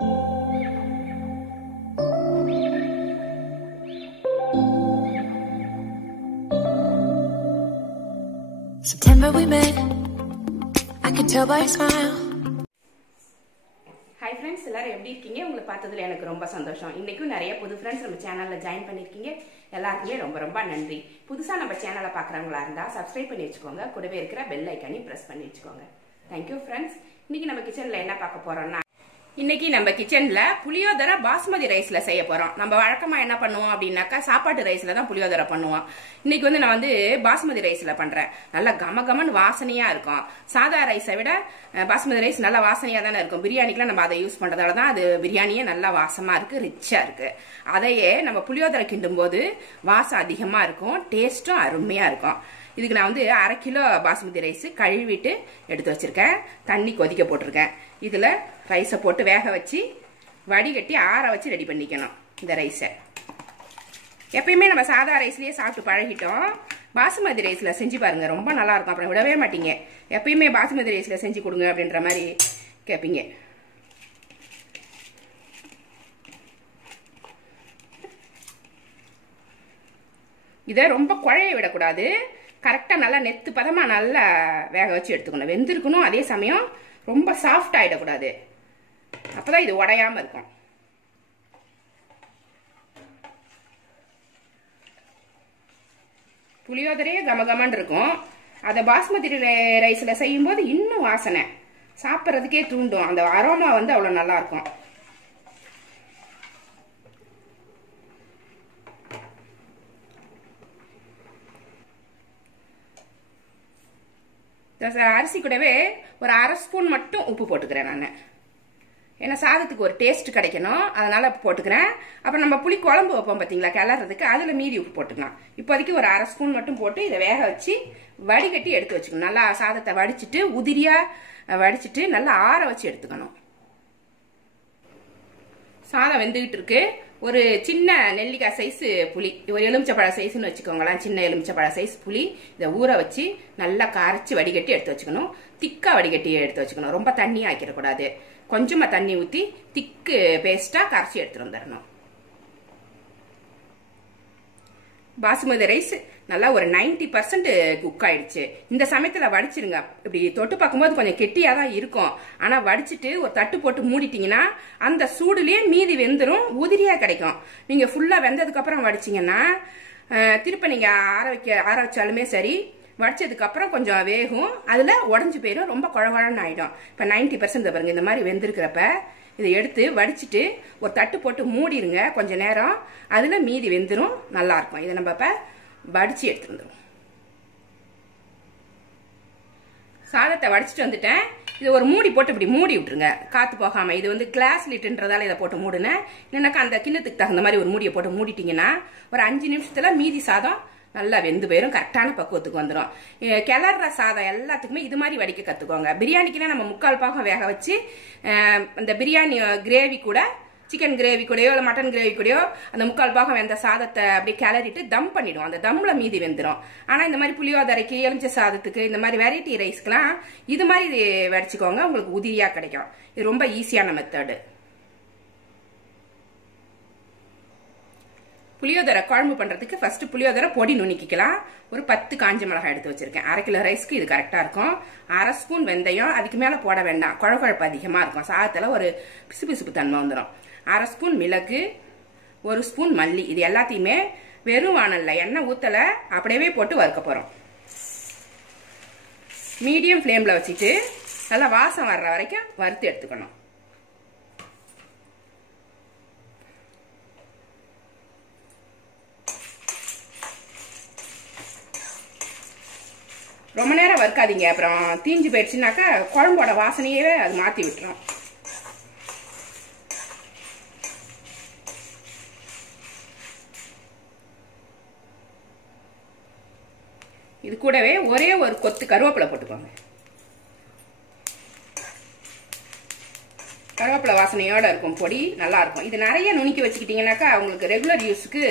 September we met, I could tell by your smile. Hi friends, எல்லாரும் எப்படி இருக்கீங்க? உங்களை பார்த்ததுல எனக்கு ரொம்ப சந்தோஷம். இன்னைக்கும் நிறைய புது friends நம்ம சேனல்ல ஜாயின் பண்ணிருக்கீங்க. எல்லாருக்குமே ரொம்ப நன்றி. புதுசா நம்ம சேனலை பார்க்கறவங்களா இருந்தா Subscribe பண்ணி வெச்சுக்கோங்க. கூடவே இருக்கிற பெல் ஐகானை பிரஸ் பண்ணி வெச்சுக்கோங்க. Thank you friends. இன்னைக்கு நம்ம கிச்சன்ல என்ன பார்க்க போறோம்னா இன்னைக்கு நம்ம கிச்சன்ல புளியோதரை பாஸ்மதி ரைஸ்ல செய்ய போறோம். நம்ம வழக்கமா என்ன பண்ணுவோம் அப்படின்னாக்கா சாப்பாட்டு ரைஸ்ல தான் புளியோதரை பண்ணுவோம். இன்னைக்கு நான் பாஸ்மதி ரைஸ்ல பண்றேன். நல்லா கமகமன்னு வாசனையா இருக்கும். சாதா ரைஸை விட பாஸ்மதி ரைஸ் நல்லா வாசனையா தானே இருக்கும். பிரியாணிக்குலாம் நம்ம அதை யூஸ் பண்றதால தான் அது பிரியாணியே நல்லா வாசமா இருக்கு, ரிச்சா இருக்கு. அதையே நம்ம புளியோதரை கிண்டும் போது வாசம் அதிகமா இருக்கும், டேஸ்டும் அருமையா இருக்கும். இதுக்கு நான் 1/2 கிலோ பாஸ்மதி ரைஸ் கழுவிட்டு எடுத்து வச்சிருக்கேன். தண்ணி கொதிக்க போட்டிருக்கேன். இதுல ரைஸை போட்டு வேக வச்சு வடிகட்டி ஆற வச்சு ரெடி பண்ணிக்கணும். இந்த ரைஸை எப்பயுமே நம்ம சாதா ரைஸ்லயே சாப்பிட்டு பழகிட்டோம். பாசுமதி ரைஸ்ல செஞ்சு பாருங்க, ரொம்ப நல்லா இருக்கும். அப்புறம் விடவே மாட்டீங்க. எப்பயுமே பாசுமதி ரைஸ்ல செஞ்சு கொடுங்க அப்படின்ற மாதிரி கேட்பீங்க. இதை ரொம்ப குழைய விடக்கூடாது. கரெக்டா நல்லா நெத்து பதமா நல்லா வேக வச்சு எடுத்துக்கணும். வெந்திருக்கணும், அதே சமயம் ரொம்ப சாஃப்ட் ஆயிடக்கூடாது. அப்பதான் இது உடையாம இருக்கும். புளியோதரையே கமகமன்னு இருக்கும். அதை பாஸ்மதி ரைஸ்ல செய்யும் போது இன்னும் வாசனை சாப்பிட்றதுக்கே தூண்டும். அந்த அரோமா அவ்வளவு நல்லா இருக்கும். அரிசி கூடவே ஒரு 1/2 ஸ்பூன் மட்டும் உப்பு போட்டுக்கிறேன் நான். ஏன்னா சாதத்துக்கு ஒரு டேஸ்ட் கிடைக்கணும், அதனால போட்டுக்கிறேன். அப்புறம் நம்ம புளி குழம்பு வைப்போம் பார்த்தீங்களா, கிளறதுக்கு, அதில் மீதி உப்பு போட்டுக்கலாம். இப்போதைக்கு ஒரு 1/2 ஸ்பூன் மட்டும் போட்டு இதை வேக வச்சு வடிகட்டி எடுத்து வச்சுக்கணும். நல்லா சாதத்தை வடிச்சிட்டு உதிரியா வடிச்சிட்டு நல்லா ஆற வச்சு எடுத்துக்கணும். சாதம் வெந்துகிட்டு இருக்கு. ஒரு சின்ன நெல்லிக்காய் சைஸ் புளி, ஒரு எலுமிச்சப்பழ சைஸ்ன்னு வச்சுக்கோங்களேன், சின்ன எலுமிச்சப்பழ சைஸ் புளி இதை ஊற வச்சு நல்லா கரைச்சி வடிகட்டி எடுத்து வச்சுக்கணும். திக்கா வடிகட்டி எடுத்து வச்சுக்கணும். ரொம்ப தண்ணி ஆக்கிடக்கூடாது. கொஞ்சமா தண்ணி ஊற்றி திக்கு பேஸ்டா கரைச்சி எடுத்துட்டு வந்துடணும். பாசுமதி ரைஸ் நல்லா ஒரு 90% குக் ஆயிடுச்சு. இந்த சமயத்துல வடிச்சிருங்க. இப்படி தொட்டு பார்க்கும்போது கொஞ்சம் கெட்டியா தான் இருக்கும். ஆனா வடிச்சிட்டு ஒரு தட்டு போட்டு மூடிட்டீங்கன்னா அந்த சூடுலயே மீதி வெந்துரும், உதிரியா கிடைக்கும். நீங்க ஃபுல்லா வெந்ததுக்கு அப்புறம் வடிச்சீங்கன்னா திருப்ப நீங்க ஆற வச்சாலுமே சரி, வடிச்சதுக்கு அப்புறம் கொஞ்சம் வேகும், அதுல உடஞ்சு போயிடும், ரொம்ப குழகுழன்னு ஆயிடும். இப்ப 90% பாருங்க, இந்த மாதிரி வெந்திருக்கிறப்ப இதை எடுத்து வடிச்சிட்டு ஒரு தட்டு போட்டு மூடிடுங்க கொஞ்ச நேரம். அதுல மீதி வெந்துரும், நல்லா இருக்கும். இதை நம்ம இப்ப வடிச்சு எடுத்துட்டு வந்துடும். சாதத்தை வடிச்சிட்டு வந்துட்டேன். இது ஒரு மூடி போட்டு இப்படி மூடி விட்டுருங்க, காத்து போகாம. இது கிளாஸ் லிட்டுன்றதால இதை போட்டு மூடுனேன். இல்லைன்னாக்கா அந்த கிண்ணத்துக்கு தகுந்த மாதிரி ஒரு மூடியை போட்டு மூடிட்டீங்கன்னா ஒரு 5 நிமிஷத்துல மீதி சாதம் நல்லா வெந்து போயிடும், கரெக்டான பக்குவத்துக்கு வந்துடும். கிளற சாதம் எல்லாத்துக்குமே இது மாதிரி வடிக்க கத்துக்கோங்க. பிரியாணிக்குன்னா நம்ம 3/4 பாகம் வேக வச்சு அந்த பிரியாணி கிரேவி கூட, சிக்கன் கிரேவி கூடயோ இல்லை மட்டன் கிரேவி கூடயோ அந்த 3/4 பாகம் வெந்த சாதத்தை அப்படியே கிளறிட்டு தம் பண்ணிடுவோம். அந்த தம்ல மீதி வெந்துடும். ஆனா இந்த மாதிரி புளியோதரைக்கு, எலுமிச்சை சாதத்துக்கு, இந்த மாதிரி வெரைட்டி ரைஸ்க்குலாம் இது மாதிரி வடிச்சுக்கோங்க, உங்களுக்கு உதிரியா கிடைக்கும். இது ரொம்ப ஈஸியான மெத்தடு. புளியோதரை குழம்பு பண்றதுக்கு ஃபர்ஸ்ட் புளியோதரை பொடி நுணுக்கிக்கலாம். ஒரு 10 காஞ்ச மிளகாய் எடுத்து வச்சிருக்கேன். 1/2 கிலோ ரைஸ்க்கு இது கரெக்டா இருக்கும். 1/2 ஸ்பூன் வெந்தயம், அதுக்கு மேல போட வேண்டாம், குழகுழப்பு அதிகமா இருக்கும். சாதத்துல ஒரு பிசுபிசுப்பு தன்மை வந்துடும். 1/2 ஸ்பூன் மிளகு, 1 ஸ்பூன் மல்லி. இது எல்லாத்தையுமே வெறும் வாணல்ல, எண்ணெய் ஊத்தல, அப்படியே போட்டு வறுக்க போறோம். மீடியம் ஃப்ளேம்ல வச்சுட்டு நல்லா வாசம் வர்ற வரைக்கும் வறுத்து எடுத்துக்கணும். ரொம்ப நேரம் வறுக்காதீங்க, அப்புறம் தீஞ்சு போயிடுச்சுனாக்கா குழம்போட வாசனையே அது மாத்தி விட்டுரும். இது கூடவே ஒரே ஒரு கொத்து கருவேப்பிலை போட்டுக்கோங்க. கருவேப்பிலை வாசனையோட இருக்கும் பொடி, நல்லா இருக்கும். இது நிறைய நுணுக்கி வச்சுக்கிட்டீங்கன்னாக்கா உங்களுக்கு ரெகுலர் யூஸுக்கு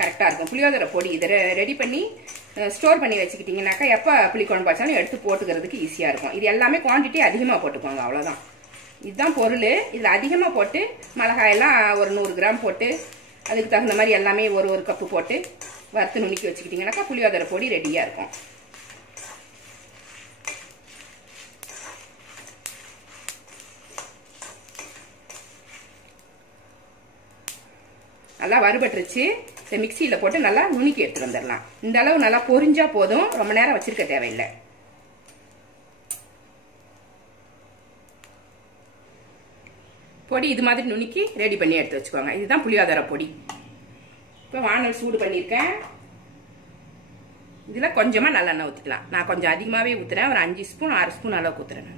கரெக்டா இருக்கும். புளியோதரை பொடி இதை ரெடி பண்ணி ஸ்டோர் பண்ணி வச்சுக்கிட்டீங்கன்னாக்கா எப்போ புளி குழம்பு வச்சாலும் எடுத்து போட்டுக்கிறதுக்கு ஈஸியாக இருக்கும். இது எல்லாமே குவான்டிட்டி அதிகமாக போட்டுக்கோங்க, அவ்வளோதான். இதுதான் பொருள். இதில் அதிகமாக போட்டு மிளகாயெல்லாம் ஒரு 100 கிராம் போட்டு அதுக்கு தகுந்த மாதிரி எல்லாமே ஒரு கப்பு போட்டு வறுத்து நுணுக்கி வச்சுக்கிட்டிங்கனாக்கா புளியோதரை பொடி ரெடியாக இருக்கும். நல்லா வறுபட்டுருச்சு. இந்த மிக்சியில் போட்டு நல்லா நுணுக்கி எடுத்துட்டு வந்துடலாம். இந்த அளவு நல்லா பொரிஞ்சா போதும், ரொம்ப நேரம் வச்சிருக்க தேவையில்லை. பொடி இது மாதிரி நுணுக்கி ரெடி பண்ணி எடுத்து வச்சுக்கோங்க. இதுதான் புளியோதரை பொடி. இப்போ வானல் சூடு பண்ணியிருக்கேன். இதில் கொஞ்சமாக நல்லெண்ணெய் ஊற்றிக்கலாம். நான் கொஞ்சம் அதிகமாகவே ஊற்றுறேன். ஒரு 5 ஸ்பூன் 6 ஸ்பூன் அளவுக்கு ஊற்றுறேன்.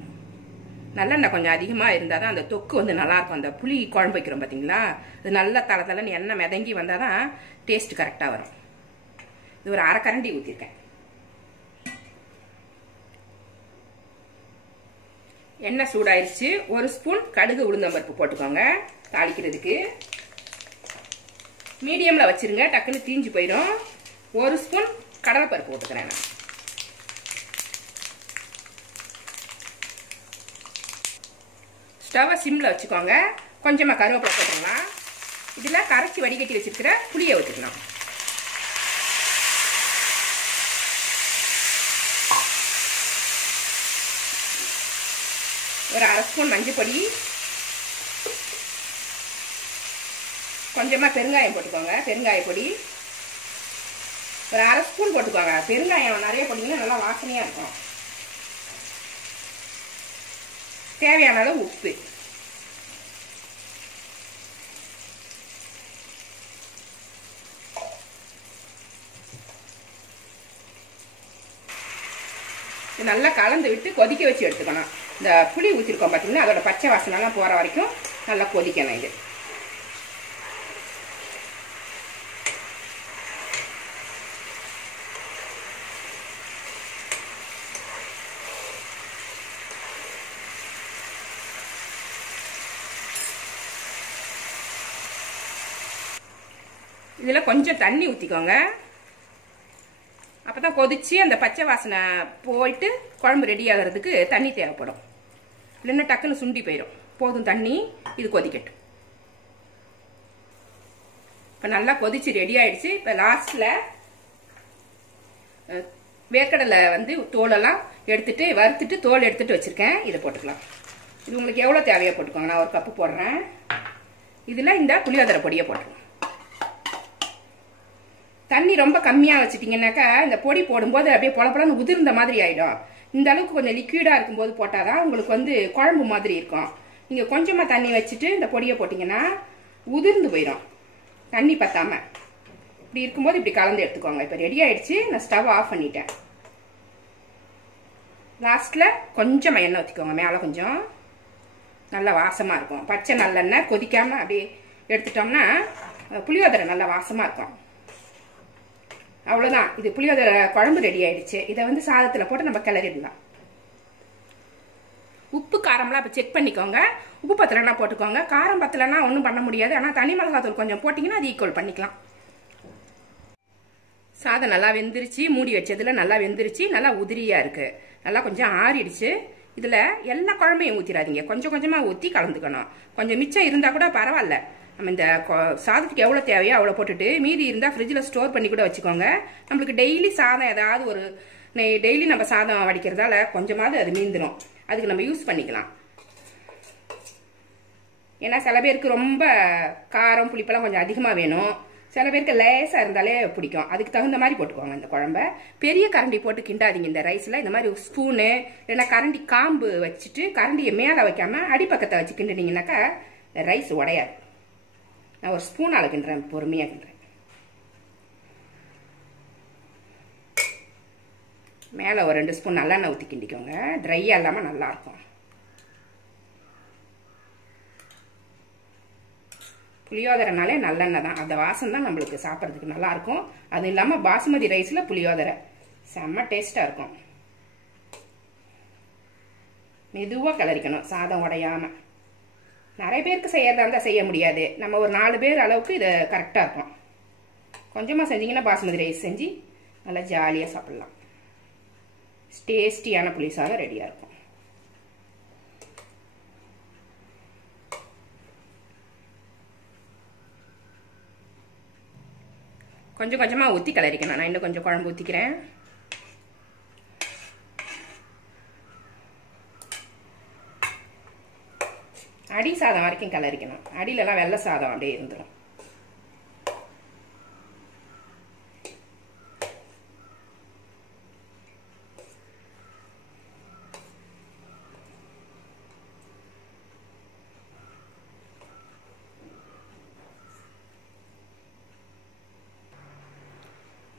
நல்லெண்ணெய் கொஞ்சம் அதிகமாக இருந்தால் தான் அந்த தொக்கு வந்து நல்லாயிருக்கும். அந்த புளி குழம்பு வைக்கிறோம் பார்த்தீங்களா, அது நல்லா தலை எண்ணெய் மிதங்கி வந்தால் தான் டேஸ்ட் கரெக்டாக வரும். இது ஒரு 1/2 கரண்டி ஊற்றிருக்கேன். எண்ணெய் சூடாயிருச்சு. 1 ஸ்பூன் கடுகு உளுந்தம்பருப்பு போட்டுக்கோங்க தாளிக்கிறதுக்கு. மீடியமில் வச்சிருங்க, டக்குன்னு தீஞ்சு போயிடும். 1 ஸ்பூன் கடலைப்பருப்பு போட்டுக்கிறேன் நான். ஸ்டவ்வை சிம்மில் வச்சுக்கோங்க. கொஞ்சமாக கருவேப்பிலை போட்டுக்கலாம். இதில் கரைச்சி வடிகட்டி வச்சிருக்கிற புளியை ஊற்றிக்கலாம். ஒரு 1/2 ஸ்பூன் மஞ்சள் பொடி, கொஞ்சமாக பெருங்காயம் போட்டுக்கோங்க. பெருங்காய பொடி ஒரு 1/2 ஸ்பூன் போட்டுக்கோங்க. பெருங்காயம் நிறைய போட்டிங்கன்னா நல்லா வாசனையாக இருக்கும். தேவையான அளவு உப்பு. நல்லா கலந்து விட்டு கொதிக்க வச்சு எடுத்துக்கணும். இந்த புளி ஊற்றிருக்கோம் பார்த்தீங்கன்னா, அதோட பச்சை வாசனைலாம் போகிற வரைக்கும் நல்லா கொதிக்கணும். இது இதில் கொஞ்சம் தண்ணி ஊற்றிக்கோங்க. அப்போ தான் கொதிச்சு அந்த பச்சை வாசனை போயிட்டு குழம்பு ரெடி ஆகிறதுக்கு தண்ணி தேவைப்படும். இல்லைன்னா டக்குன்னு சுண்டி போயிடும். போதும் தண்ணி, இது கொதிக்கட்டும். இப்போ நல்லா கொதிச்சு ரெடி ஆயிடுச்சு. இப்போ லாஸ்ட்டில் வேர்க்கடலை வந்து தோலெல்லாம் எடுத்துட்டு வறுத்துட்டு தோல் எடுத்துட்டு வச்சுருக்கேன். இதை போட்டுக்கலாம். இது உங்களுக்கு எவ்வளோ தேவையாக போட்டுக்கோங்க. நான் 1 கப்பு போடுறேன். இதில் இந்த புளியோதரை பொடியை போட்டுருங்க. தண்ணி ரொம்ப கம்மியாக வச்சுட்டிங்கன்னாக்கா இந்த பொடி போடும்போது அப்படியே பொலப்பொலன்னு உதிர்ந்த மாதிரி ஆகிடும். இந்த அளவுக்கு கொஞ்சம் லிக்விடாக இருக்கும்போது போட்டால் தான் உங்களுக்கு வந்து குழம்பு மாதிரி இருக்கும். நீங்கள் கொஞ்சமாக தண்ணி வச்சுட்டு இந்த பொடியை போட்டிங்கன்னா உதிர்ந்து போயிடும், தண்ணி பத்தாமல். இப்படி இருக்கும்போது இப்படி கலந்து எடுத்துக்கோங்க. இப்போ ரெடி ஆகிடுச்சு. நான் ஸ்டவ் ஆஃப் பண்ணிட்டேன். லாஸ்ட்டில் கொஞ்சமாக எண்ணெய் ஊற்றிக்கோங்க. மேலே கொஞ்சம் நல்லா வாசமாக இருக்கும். பச்சை நல்லெண்ணெய் கொதிக்காமல் அப்படியே எடுத்துட்டோம்னா புளியோதரை நல்லா வாசமாக இருக்கும். அவ்வளோதான். இது புளியோதரை குழம்பு ரெடி ஆயிடுச்சு. இதை வந்து சாதத்தில் போட்டு நம்ம கிளறிடலாம். உப்பு காரம்லாம் இப்போ செக் பண்ணிக்கோங்க. உப்பு பத்தலைன்னா போட்டுக்கோங்க. காரம் பத்தலைன்னா ஒன்றும் பண்ண முடியாது. ஆனால் தனி மிளகாத்தூள் கொஞ்சம் போட்டிங்கன்னா அது ஈக்குவல் பண்ணிக்கலாம். சாதம் நல்லா வெந்துருச்சு. மூடி வச்சதில் நல்லா வெந்துருச்சு. நல்லா உதிரியாக இருக்குது. நல்லா கொஞ்சம் ஆறிடுச்சு. இதில் எல்லா குழம்பையும் ஊற்றிடாதீங்க. கொஞ்சம் கொஞ்சமாக ஊற்றி கலந்துக்கணும். கொஞ்சம் மிச்சம் இருந்தால் கூட பரவாயில்ல. நம்ம இந்த சாதத்துக்கு எவ்வளோ தேவையோ அவ்வளோ போட்டுட்டு மீதி இருந்தால் ஃப்ரிட்ஜில் ஸ்டோர் பண்ணி கூட வச்சுக்கோங்க. நம்மளுக்கு டெய்லி சாதம் ஏதாவது ஒரு டெய்லி நம்ம சாதம் வடிக்கிறதால கொஞ்சமாவது அது மீந்துடும். அதுக்கு நம்ம யூஸ் பண்ணிக்கலாம். ஏன்னா சில பேருக்கு ரொம்ப காரம் புளிப்பெல்லாம் கொஞ்சம் அதிகமாக வேணும். சில பேருக்கு லேசாக இருந்தாலே பிடிக்கும். அதுக்கு தகுந்த மாதிரி போட்டுக்கோங்க. இந்த குழம்ப பெரிய கரண்டி போட்டு கிண்டாதீங்க. இந்த ரைஸில் இந்த மாதிரி ஒரு ஸ்பூனு இல்லைன்னா கரண்டி காம்பு வச்சுட்டு கரண்டியை மேலே வைக்காமல் அடிப்பக்கத்தை வச்சு கிண்டினீங்கன்னாக்கா ரைஸ் உடையாது. நான் ஒரு ஸ்பூனால் கிண்டுறேன், பொறுமையாக கிண்டுறேன். மேலே ஒரு 2 ஸ்பூன் நல்லெண்ணெய் ஊற்றி கிண்டிக்கோங்க. ட்ரையாக இல்லாமல் நல்லாயிருக்கும். புளியோதரைனாலே நல்லெண்ணெய் தான். அந்த வாசம் தான் நம்மளுக்கு சாப்பிட்றதுக்கு நல்லாயிருக்கும். அது இல்லாமல் பாசுமதி ரைஸில் புளியோதரை செம்ம டேஸ்ட்டாக இருக்கும். மெதுவாக கிளறிக்கணும், சாதம் உடையாமல். நிறைய பேருக்கு செய்யறதா இருந்தால் செய்ய முடியாது. நம்ம ஒரு 4 பேர் அளவுக்கு இது கரெக்டாக இருக்கும். கொஞ்சமாக செஞ்சிங்கன்னா பாசுமதி ரைஸ் செஞ்சு நல்லா ஜாலியாக சாப்பிட்லாம். டேஸ்டியான புளி சாதம் ரெடியாக இருக்கும். கொஞ்சம் கொஞ்சமாக ஊற்றி கிளறிக்கணும். நான் இன்னும் கொஞ்சம் குழம்பு ஊற்றிக்கிறேன். அடி சாதம் வரைக்கும் கிளறிக்கணும். அடியிலலாம் வெள்ளை சாதம் அப்படியே இருந்துடும்.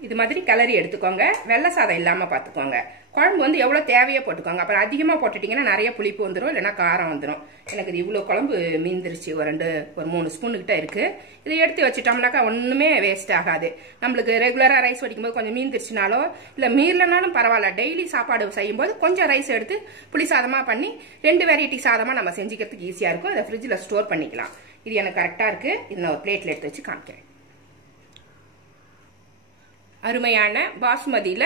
இது மாதிரி கிளறி எடுத்துக்கோங்க. வெள்ளை சாதம் இல்லாமல் பார்த்துக்கோங்க. குழம்பு வந்து எவ்வளோ தேவையோ போட்டுக்கோங்க. அப்புறம் அதிகமாக போட்டுட்டிங்கன்னா நிறைய புளிப்பு வந்துடும், இல்லைன்னா காரம் வந்துடும். எனக்கு இது இவ்வளோ குழம்பு மீந்துருச்சு. ஒரு 3 ஸ்பூனுக்கிட்ட இருக்குது. இதை எடுத்து வச்சுட்டோம்னாக்கா ஒன்றுமே வேஸ்ட் ஆகாது. நம்மளுக்கு ரெகுலராக ரைஸ் வடிக்கும்போது கொஞ்சம் மீந்துருச்சுனாலோ இல்லை மீறலனாலும் பரவாயில்ல, டெய்லி சாப்பாடு செய்யும்போது கொஞ்சம் ரைஸ் எடுத்து புளி சாதமாக பண்ணி 2 வெரைட்டி சாதமாக நம்ம செஞ்சுக்கிறதுக்கு ஈஸியாக இருக்கும். அதை ஃப்ரிட்ஜில் ஸ்டோர் பண்ணிக்கலாம். இது எனக்கு கரெக்டாக இருக்குது. இது நான் ஒரு பிளேட்டில் எடுத்து வச்சு காமிக்கிறேன். அருமையான பாஸ்மதியில்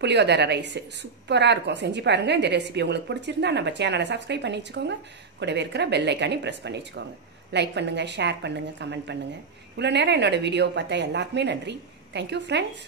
புளியோதரை ரைஸ் சூப்பராக இருக்கும். செஞ்சு பாருங்கள். இந்த ரெசிபி உங்களுக்கு பிடிச்சிருந்தா நம்ம சேனலை சப்ஸ்கிரைப் பண்ணி வச்சுக்கோங்க. கூடவே இருக்கிற பெல் ஐக்கானையும் ப்ரெஸ் பண்ணி வச்சுக்கோங்க. லைக் பண்ணுங்கள், ஷேர் பண்ணுங்கள், கமெண்ட் பண்ணுங்கள். இவ்வளோ நேரம் என்னோட வீடியோவை பார்த்தா எல்லாருக்குமே நன்றி. Thank you friends.